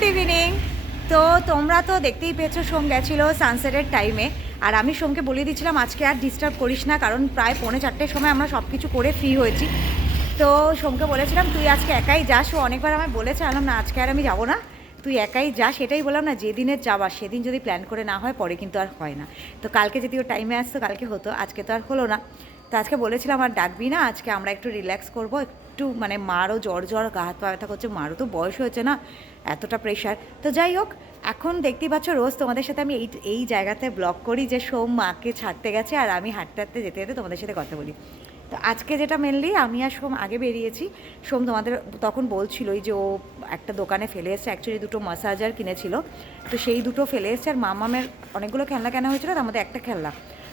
Good evening. তো তোমরা তো দেখতেই পেয়েছো সোম গেছিলো সানসেটের টাইমে, আর আমি সোমকে বলে দিয়েছিলাম আজকে আর ডিস্টার্ব করিস না, কারণ প্রায় 3:45-র সময় আমরা সব কিছু করে ফ্রি হয়েছি। তো সোমকে বলেছিলাম তুই আজকে একাই যাস, ও অনেকবার আমায় বলেছে, আলাম না আজকে আর আমি যাবো না, তুই একাই যাস। সেটাই বললাম না, যেদিনের যাবার সেদিন যদি প্ল্যান করে না হয় পরে কিন্তু আর হয় না। তো কালকে যদি ও টাইমে আসতো কালকে হতো, আজকে তো আর হলো না। তো আজকে বলেছিলাম আর ডাকবি না, আজকে আমরা একটু রিল্যাক্স করবো, একটু মানে মারও জ্বর গা হাত পা ব্যথা করছে, মারও তো বয়স হয়েছে না, এতটা প্রেশার। তো যাই হোক, এখন দেখতেই পাচ্ছ রোজ তোমাদের সাথে আমি এই জায়গাতে ব্লগ করি যে সোম মাকে ছাড়তে গেছে আর আমি হাঁটতে হাঁটতে যেতে যেতে তোমাদের সাথে কথা বলি। তো আজকে যেটা মেনলি আমি আর সোম আগে বেরিয়েছি। সোম তোমাদের তখন বলছিলই যে ও একটা দোকানে ফেলে এসছে, অ্যাকচুয়ালি দুটো ম্যাসাজার কিনেছিল, তো সেই দুটো ফেলে এসছে। আর মামামের অনেকগুলো খেলনা কেনা হয়েছিল, তার মধ্যে একটা খেলনা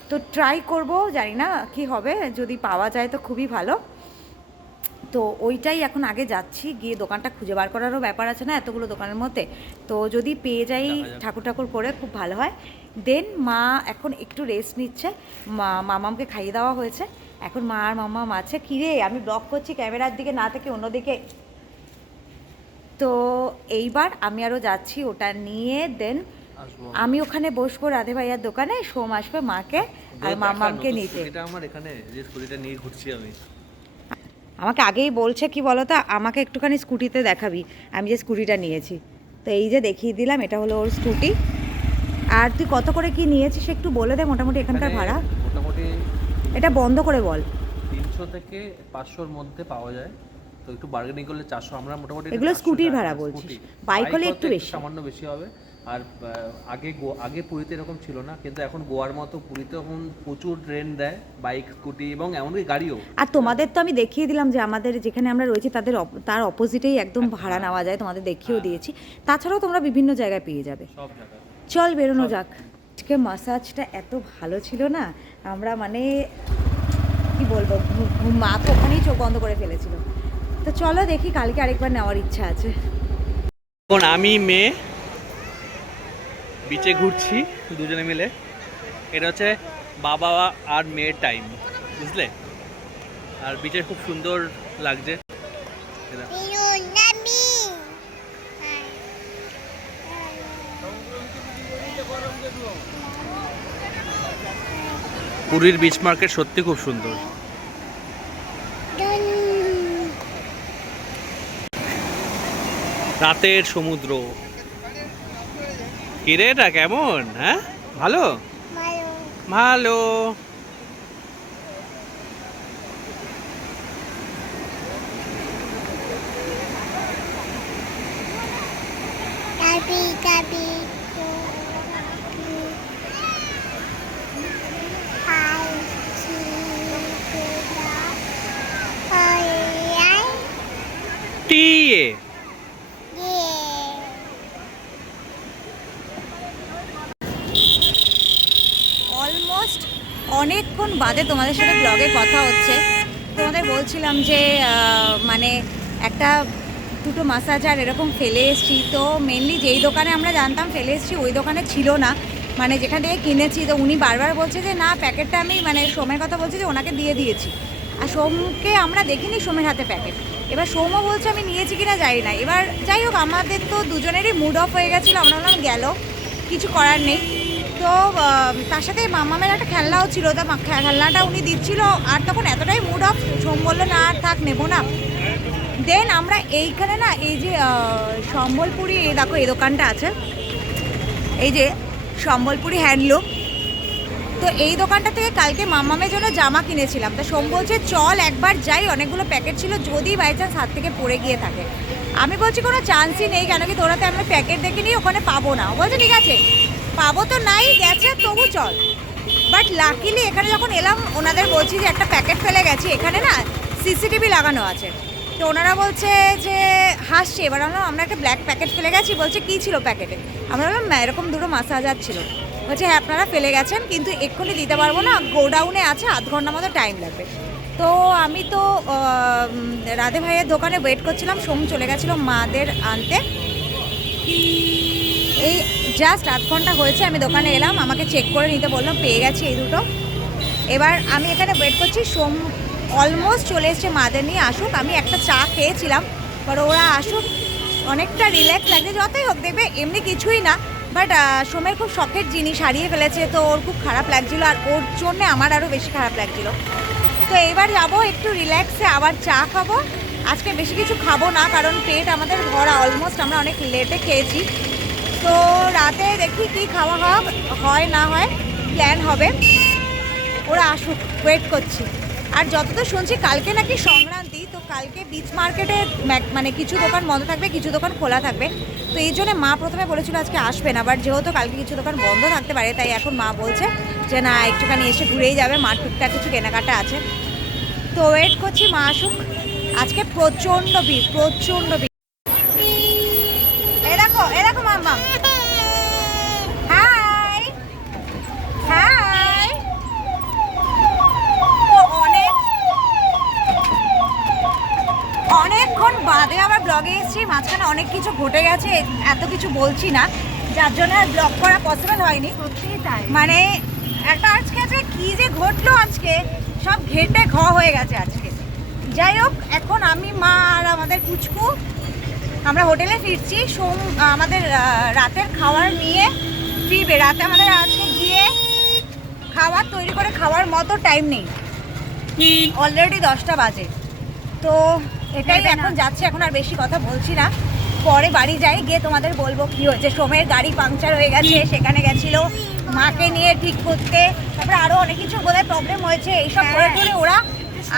তো ট্রাই করব, জানি না কি হবে, যদি পাওয়া যায় তো খুবই ভালো। তো ওইটাই এখন আগে যাচ্ছি, গিয়ে দোকানটা খুঁজে বার করারও ব্যাপার আছে না এতগুলো দোকানের মধ্যে, তো যদি পেয়ে যাই ঠাকুর ঠাকুর করে খুব ভালো হয়। দেন মা এখন একটু রেস্ট নিচ্ছে, মামামকে খাইয়ে দেওয়া হয়েছে, এখন মা আর মামাম আছে। কিরে আমি ব্লগ করছি ক্যামেরার দিকে না থেকে অন্যদিকে। তো এইবার আমি আরও যাচ্ছি ওটা নিয়ে, দেন আমি ওখানে বসবো রাধে ভাইয়ার দোকানে, সোম আসবে মাকে আর মামামকে নিতে। আমার এখানে যে স্কুটিটা নিয়ে ঘুরছি আমি, আমাকে আগেই বলছে কি বলো তো, আমাকে একটুখানি স্কুটিতে দেখাবি আমি যে স্কুটিটা নিয়েছি। তো এই যে দেখিয়ে দিলাম, এটা হলো ওর স্কুটি। আর তুই কত করে কি নিয়েছিস একটু বলে দে মোটামুটি এখানকার ভাড়া। মোটামুটি এটা বন্ধ করে বল। 300 থেকে 500-র মধ্যে পাওয়া যায়, তো একটু বার্গেনিং করলে 400। আমরা মোটামুটি এগুলো স্কুটির ভাড়া বলছিস, বাইক হলে একটু বেশি, সামান্য বেশি হবে। আর আগে পুরীতে এরকম ছিল না, কিন্তু এখন গোয়ার মতো পুরীতে এখন প্রচুর ট্রেন দেয় বাইক, স্কুটি এবং এমনকি গাড়িও। আর তোমাদের তো আমি দেখিয়ে দিলাম যে আমাদের যেখানে আমরা রয়েছি তার অপোজিটেই একদম ভাড়া নেওয়া যায়, তোমাদের দেখিয়েও দিয়েছি। তাছাড়াও তোমরা বিভিন্ন জায়গায় পেয়ে যাবে। সব জায়গায় চল বেরোনো যাক। আজকে মাসাজটা এত ভালো ছিল না, আমরা মানে কি বলবো, মা তো ওখানেই চোখ বন্ধ করে ফেলেছিল। তো চলো দেখি, কালকে আরেকবার নেওয়ার ইচ্ছা আছে। এখন আমি মেয়ে বিচে ঘুরছি দুজনে মিলে, এটা হচ্ছে বাবা আর মেয়ের টাইম, বুঝলে? আর বিচে খুব সুন্দর লাগছে। পুরীর বিচ মার্কেট সত্যি খুব সুন্দর। রাতের সমুদ্র, কিরে এটা কেমন? হ্যাঁ ভালো ভালো। টিয়ে অলমোস্ট অনেকক্ষণ বাদে তোমাদের সাথে ব্লগে কথা হচ্ছে। তোমাদের বলছিলাম যে মানে একটা দুটো মাসাজার এরকম ফেলে এসেছি, তো মেনলি যেই দোকানে আমরা জানতাম ফেলে এসেছি ওই দোকানে ছিল না, মানে যেখান থেকে কিনেছি। তো উনি বারবার বলছে যে না প্যাকেটটা আমি, মানে সোমের কথা বলছি যে ওনাকে দিয়ে দিয়েছি, আর সোমকে আমরা দেখিনি সোমের হাতে প্যাকেট। এবার সোমও বলছে আমি নিয়েছি কিনা জানি না। এবার যাই হোক, আমাদের তো দুজনেরই মুড অফ হয়ে গেছিলো, আমরা বললাম গেল, কিছু করার নেই। তো তার সাথে মামামের একটা খেলনাও ছিল, তা খেলনাটা উনি দিচ্ছিল, আর তখন এতটাই মুড অফ, সোম বললো না আর থাক নেবো না। দেন আমরা এইখানে না, এই যে সম্বলপুরি, দেখো এই দোকানটা আছে, এই যে সম্বলপুরি হ্যান্ডলুম, তো এই দোকানটা থেকে কালকে মামামের জন্য জামা কিনেছিলাম। তো সোম বলছে চল একবার যাই, অনেকগুলো প্যাকেট ছিল, যদি বাই চান্স হাত থেকে পড়ে গিয়ে থাকে। আমি বলছি কোনো চান্সই নেই, কেন কি তোরাতে আমি প্যাকেট দেখে নিই, ওখানে পাবো না। ও বলছে ঠিক আছে পাবো তো নাই গেছে, তবু চল। বাট লাকিলি এখানে যখন এলাম ওনাদের বলছি যে একটা প্যাকেট ফেলে গেছি, এখানে না সিসিটিভি লাগানো আছে। তো ওনারা বলছে যে হাসছে, এবার আমরা একটা ব্ল্যাক প্যাকেট ফেলে গেছি, বলছে কী ছিল প্যাকেটে, আমরা বললাম এরকম দুটো মাসাজার ছিল। বলছে হ্যাঁ আপনারা ফেলে গেছেন, কিন্তু এক্ষুনি দিতে পারবো না, গোডাউনে আছে, আধ ঘন্টার মতো টাইম লাগবে। তো আমি তো রাধে ভাইয়ের দোকানে ওয়েট করছিলাম, সোম চলে গেছিলো মাদের আনতে। এই জাস্ট আধ ঘন্টা হয়েছে আমি দোকানে এলাম, আমাকে চেক করে নিতে বললাম, পেয়ে গেছি এই দুটো। এবার আমি এখানে ওয়েট করছি, সোম অলমোস্ট চলে এসছে মাদের নিয়ে আসুক। আমি একটা চা খেয়েছিলাম, পর ওরা আসুক, অনেকটা রিল্যাক্স লাগছে। যতই হোক দেখবে এমনি কিছুই না, বাট সোমের খুব শখের জিনিস হারিয়ে ফেলেছে, তো ওর খুব খারাপ লাগছিল, আর ওর জন্য আমার আরও বেশি খারাপ লাগছিল। তো এবার যাবো একটু রিল্যাক্সে, আবার চা খাবো। আজকে বেশি কিছু খাবো না, কারণ পেট আমাদের ভরা, অলমোস্ট আমরা অনেক লেটে খেয়েছি। তো রাতে দেখি কি খাওয়া হয় না হয়, প্ল্যান হবে। ওরা আসুক, ওয়েট করছি। আর যতদূর শুনছি কালকে নাকি সংক্রান্তি, তো কালকে বিচ মার্কেটে মানে কিছু দোকান বন্ধ থাকবে, কিছু দোকান খোলা থাকবে। তো এই জন্য মা প্রথমে বলেছিল আজকে আসবে না, বাট যেহেতু কালকে কিছু দোকান বন্ধ থাকতে পারে, তাই এখন মা বলছে যে না, একটুখানি এসে ঘুরেই যাবে, মার টুকটাক কিছু কেনাকাটা আছে। তো ওয়েট করছি মা আসুক। আজকে প্রচণ্ড ভিড়, প্রচণ্ড ভিড়। এরকম মাম্মা, হাই হাই। তো অনেকক্ষণ বাদে আবার ব্লগে এসেছি, মাঝখানে অনেক কিছু ঘটে গেছে, এত কিছু বলছি না, যার জন্য আর ব্লগ করা পসিবল হয়নি। সত্যিই তাই, মানে একটা আজকে কি যে ঘটলো, আজকে সব ঘেটে হয়ে গেছে আজকে। যাই হোক, এখন আমি, মা আর আমাদের পুচকু আমরা হোটেলে ফিরছি। আমাদের রাতের খাবার নিয়ে ফিরবে। রাতে আমাদের আজকে গিয়ে খাবার তৈরি করে খাওয়ার মতো টাইম নেই, অলরেডি 10টা বাজে। তো এটাই এখন যাচ্ছে, এখন আর বেশি কথা বলছি না, পরে বাড়ি যাই, গিয়ে তোমাদের বলবো কি হয়েছে। সোমের গাড়ি পাংচার হয়ে গেছে, সেখানে গেছিল মাকে নিয়ে ঠিক করতে, তারপরে আরও অনেক কিছু বোধহয় প্রবলেম হয়েছে, এইসব করে টরে ওরা।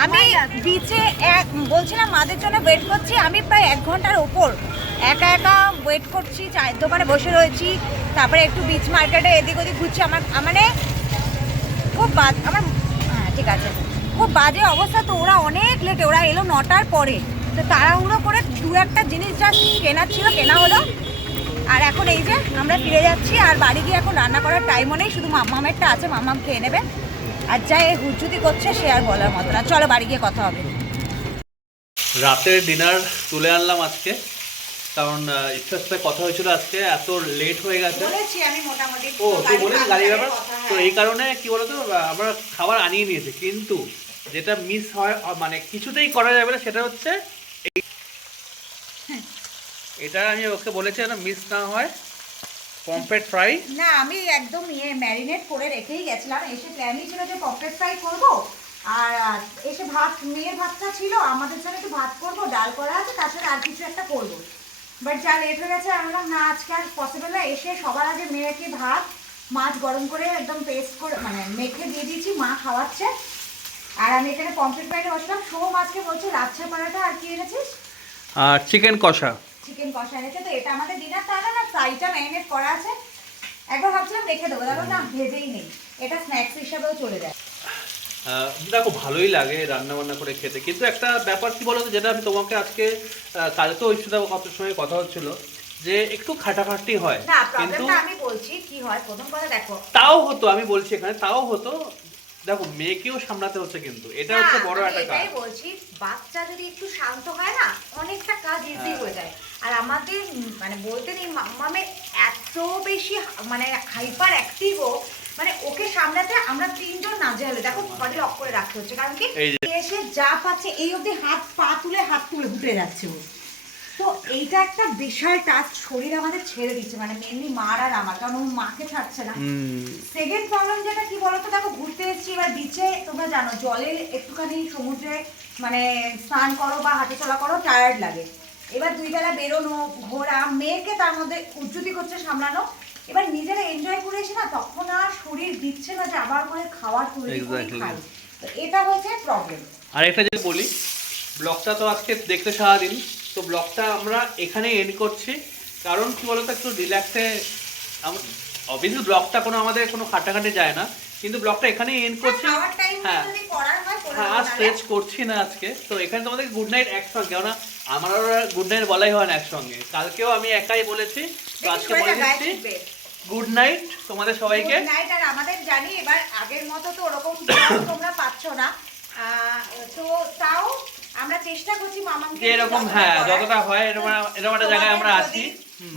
আমি বিচে বলছিলাম মাদের জন্য ওয়েট করছি, আমি প্রায় 1 ঘন্টার ওপর একা একা ওয়েট করছি, চায়ের দোকানে বসে রয়েছি, তারপরে একটু বিচ মার্কেটে এদিক ওদিক ঘুরছি। আমার মানে খুব আমার, হ্যাঁ ঠিক আছে, খুব বাজে অবস্থা। তো ওরা অনেক লেটে, ওরা এলো 9টার পরে, তো তাড়াহুড়ো করে 2-1টা জিনিস যা কেনার ছিল কেনা হলো। আর এখন এই যে আমরা ফিরে যাচ্ছি, আর বাড়ি গিয়ে এখন রান্না করার টাইমও নেই, শুধু মাম্মামেরটা আছে, মাম্মাম খেয়ে নেবে। আর যা এই হুজ্জুতি করছে সে আর বলার মতো না। চলো বাড়ি গিয়ে কথা হবে। রাতের ডিনার তুলে আনলাম আজকে, কারণ ইচ্ছার সাথে কথা হয়েছিল আজকে, এত লেট হয়ে গেছে। বলেছি আমি মোটামুটি, ও তুই বলিস গাড়ির ব্যাপার, তো এই কারণে কি বলতো, আমরা খাবার আনিয়ে নিয়েছি, কিন্তু যেটা মিস হয় মানে কিছুতেই করা যাবে না, সেটা হচ্ছে এটা আমি ওকে বলেছি যেন মিস না হয়, পমফ্রেট ফ্রাই। না, আমি একদম ম্যারিনেট করে রেখেই গেছিলাম। এসে প্ল্যানই ছিল যে পমফ্রেট ফ্রাই করব, আর এসে ভাত, মেয়ের ভাতটা ছিল, আমাদের জন্য একটু ভাত করব, ডাল করা আছে, তার সাথে আর কিছু একটা করব। বাট যা লেট হয়ে গেছে, আমি বললাম না, আজকে আর পসিবল না। এসে সবার আগে মেয়েকে ভাত, মাছ গরম করে একদম পেস্ট করে মানে মেখে দিয়ে দিয়েছি, মা খাওয়াচ্ছে। আর আমি এখানে পমফ্রেট ফ্রাইটা বসলাম। শোভ আজকে বলছে লাচ্ছা পরাঠা, আর কি এনেছিস? আর চিকেন কষা। চিকেন কষা এনেছে। তো এটা আমাদের ডিনার, তা না, ফ্রাইটা ম্যারিনেট করা আছে। একবার ভাবছিলাম রেখে দেবো, দেখো না ভেজেই নেই, এটা স্ন্যাক্স হিসাবেও চলে যায়। দেখো ভালোই লাগে রান্না বান্না করে খেতে, কিন্তু একটা ব্যাপার কি বলতো, যেটা আমি তোমাকে আজকে কালকে ঐশ্বর্যা কত সময় কথা হচ্ছিল, যে একটু খাটাখাটি হয়, না কিন্তু প্রবলেমটা আমি বলছি কি হয়। প্রথম কথা দেখো, তাও হতো, আমি বলছি এখানে তাও হতো, দেখো মেয়েকেও সামলাতে হচ্ছে, কিন্তু এটা হচ্ছে বড় একটা কাজ। এটাই বলছি, বাচ্চা যদি একটু শান্ত হয় না, অনেকটা কাজ ইজি হয়ে যায়। আর আমাদের মানে বলতে নেই, মাম্মামের এত বেশি মানে হাইপার অ্যাক্টিভও, মানে ওকে সামলাতে আমরা 3জন নাজেহালে। দেখো বডি লক করে রাখতে হচ্ছে, কারণ কি এসে যা পাচ্ছে এই অবধি হাত তুলে উঠে যাচ্ছে ও। তো এইটা একটা বিশাল টাস্ক, শরীর আমাদের ছেড়ে দিচ্ছে, মানে মেনলি মার আর আমার, কারণ ও মাকে ছাড়ছে না। সেকেন্ড প্রবলেম যেটা কি বলতো, দেখো ঘুরতে এসেছি এবার বিচে, তোমরা জানো জলে একটুখানি সমুদ্রে মানে স্নান করো বা হাঁটাচলা করো, টায়ার্ড লাগে। এবার 2 বেলা বেরোনো, ঘোরা, মেয়েকে তার মধ্যে উজ্জুতি করছে সামলানো, এবার নিজেরা এনজয় করে এসে না, তখন আর শরীর দিচ্ছে না যে আবার করে খাবার তৈরি করে খাই। তো এটা হচ্ছে প্রবলেম। আর একটা যদি বলি, ব্লগটা তো আজকে দেখতে সারাদিন, তো ব্লগটা আমরা এখানে এন্ড করছি, কারণ কি বলতো একটু রিল্যাক্সে, অবভিয়াসলি ব্লগটা কোনো আমাদের কোনো খাটাখাটি যায় না, কিন্তু ব্লগটা এখানেই এন্ড করছি। হ্যাঁ হ্যাঁ, আর স্ট্রেচ করছি না আজকে। তো এখানে তোমাদের গুড নাইট একসঙ্গে, কেননা আমার গুড নাইট বলাই হয় না একসঙ্গে, কালকেও আমি একাই বলেছি, তো আজকে বলে দিচ্ছি গুড নাইট তোমাদের সবাইকে। Good night. আর আমাদের জানি এবার আগের মতো তো ওরকম তোমরা পাচ্ছ না, তো তাও আমরা চেষ্টা করছি মামাকে যে এরকম হ্যাঁ যতটা হয় এরকম এরকম একটা জায়গায় আমরা আছি।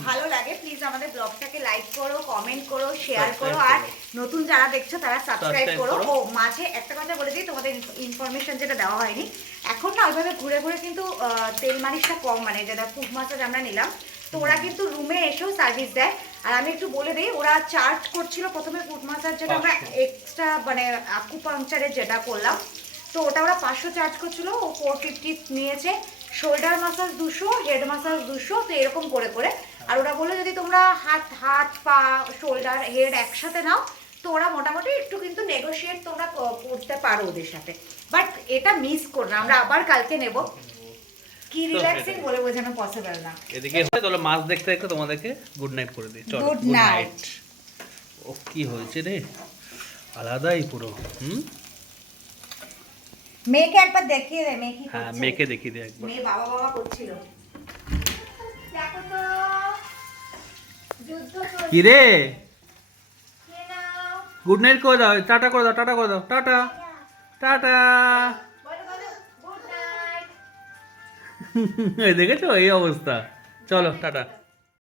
ভালো লাগে প্লিজ আমাদের ব্লগটাকে লাইক করো, কমেন্ট করো, শেয়ার করো, Subscribe আর করো। নতুন যারা দেখছো তারা সাবস্ক্রাইব Subscribe করো। করো। ও মাঝে একটা কথা বলে দিই, তোমাদের ইনফরমেশন যেটা দেওয়া হয়নি, এখন না ওইভাবে ঘুরে ঘুরে কিন্তু তেল মালিশটা কম, মানে যেটা ফুড মাসাজ আমরা নিলাম, তো ওরা কিন্তু রুমে এসেও সার্ভিস দেয়। আর আমি একটু বলে দিই, ওরা চার্জ করছিল প্রথমে ফুড মাসাজ যেটা আমরা 500 এক্সট্রা মানে আকুপাংচারের যেটা করলাম, তো ওটা ওরা 500 চার্জ করছিল, ও 450 নিয়েছে। শোল্ডার মাসাজ 200, হেড মাসাজ 200, তো এরকম করে করে। আর ওরা বলে যদি তোমরা হাত হাত পা শোল্ডার হেড একসাথে নাও, তো ওরা মোটামুটি একটু কিন্তু নেগোশিয়েট তোমরা করতে পারো ওদের সাথে। বাট এটা মিস করো না, আমরা আবার কালকে নেব। কি রিল্যাক্সিং বলে বোঝানো পসিবল না। এদিকে চলো মাছ দেখতে দেখতে তোমাদেরকে গুড নাইট করে দিই। চলো Good good night. ও কি হয়েছে রে, আলাদাই পুরো। মেয়েকে একবার দেখিয়ে দে, মেয়ে কি হ্যাঁ করছে। মেয়েকে দেখিয়ে দিই একবার। মেয়ে বাবা বাবা করছিল। দেখো তো যুদ্ধ চলছে। কি রে, খেয়ে নাও। গুড নাইট করে দাও, টাটা করে দাও, টাটা করে দাও, টাটা টাটা। বলো বলো গুড নাইট। দেখেছো এই অবস্থা, চলো টাটা।